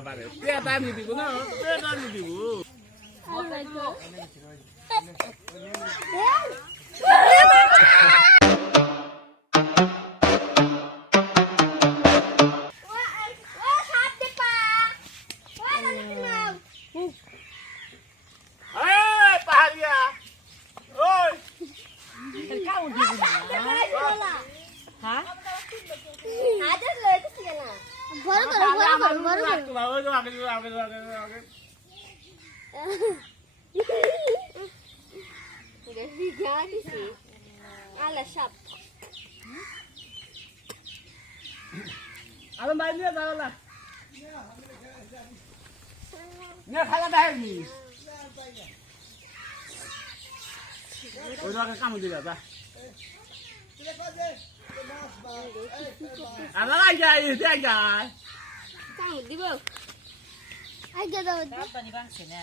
বারে পেটা নি দিব না পেটা নি দিব আরে ভাই নিয়ে যাও না নিয়ে খাওয়া দেয়নি ওই রকম কাম দিবা যা আরে আই যাই যাই যাই কাম দিব আই গা দাও পানি বাংছে না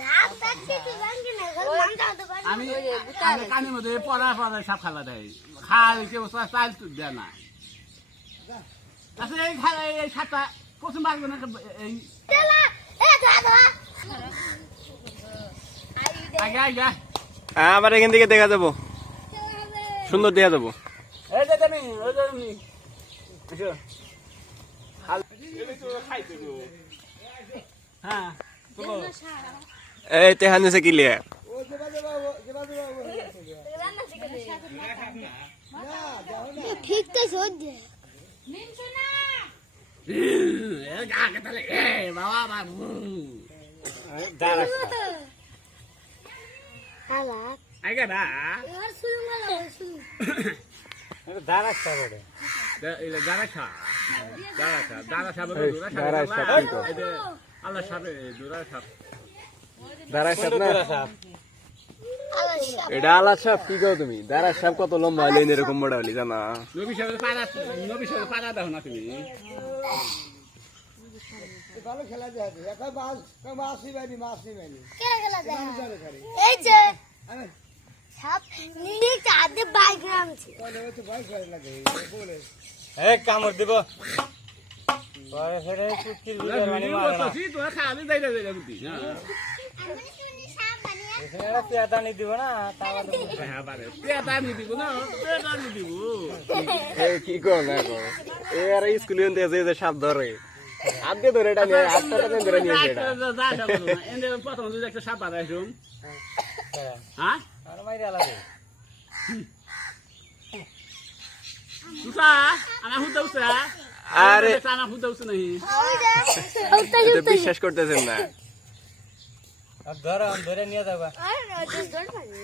ধাপ তাকছি তুই বাঙ্গি না নাম দাও তো আমি আমি কানের মধ্যে পড়া পড়া সব খালা দেয় খাল কেউ চাল দেয় না আসলে এই খালা এই সাতটা প্রথম বাড়বে না এই তেলা এ দাদা আগে আগে আবার এখান থেকে দেখা যাবো সুন্দর দেখা যাবো এই যে তুমি ওই যে তুমি এসো হাল এই তো খাইতে গো হ্যাঁ চলো এই তেহান নিছে কি লিয়ে ঠিক তো সহ্য আগে তাহলে এ বাবা বাবু হালা আগে না আর শুরু হলো শুরু দাঁড়া খা আল্লাহ সাবে দূরা সাপ দাঁড়ায় সাপ না আলা শাপ এটা আলাদ সাপ কি কও তুমি দাঁড়ায় সাপ কত লম্বা হইলে এরকম মোটা হলি জানা নবী সাহেব পাড়া দাও না তুমি ভালো খেলা যায় এখন মাসি বানি কে গেল এই যে শাপ নীলি চাঁদে বাইগ্রাম ছিল তো বাইক করে লাগে বলে এই কামড় দিব পরে ফেরে কুকির ভিতর মানে মারনা তো খালি যাই বুদ্ধি এখানে একটা পেয়াদানি দিব না তাহলে হ্যাঁ বারে পেটা নি দিব না পেটা নি দিব এই কি কও না কও এই আর স্কুলে এনতে যে সাপ ধরে আদে ধরে এটা নিয়ে আটটা ধরে নিয়ে এটা এনে প্রথম দুই একটা সাপ বাঁধাইছুম হ্যাঁ আর মাইরা লাগে তুসা আমার হুদা উসা আরে আমার হুদা উসা নাই এটা বিশ্বাস করতেছেন না আর ধরে নিয়ে যাবা আরে না তুই ধর পানি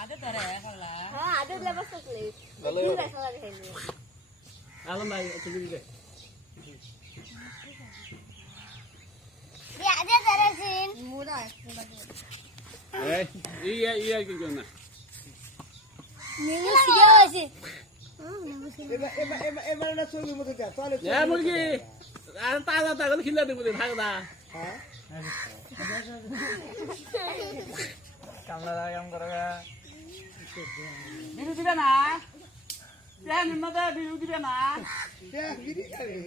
আদে ধরে খালা হ্যাঁ আদে লেবাস করলে ভালো খেলা দেখাইনি আলম ভাই তুমি দে রে আদে ধরেছিন মুরা এই কি না নেমে সিয়া আছে এবার না চলবে মতো যা চলে এ মুরগি আর তাজা খিলা দেব দে ভাগদা হ্যাঁ কামলা কাম করবা বিরু দিবে না প্যান মধ্যে বিরু দিবে না গিরি করে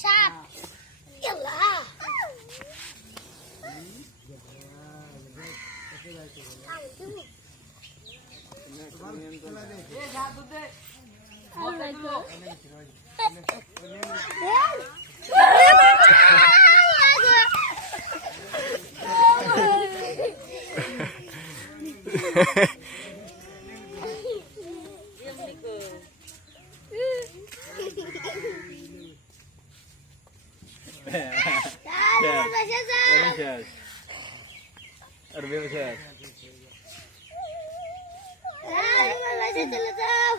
শাপ ইয়াল্লা আর বেশ চলে যাও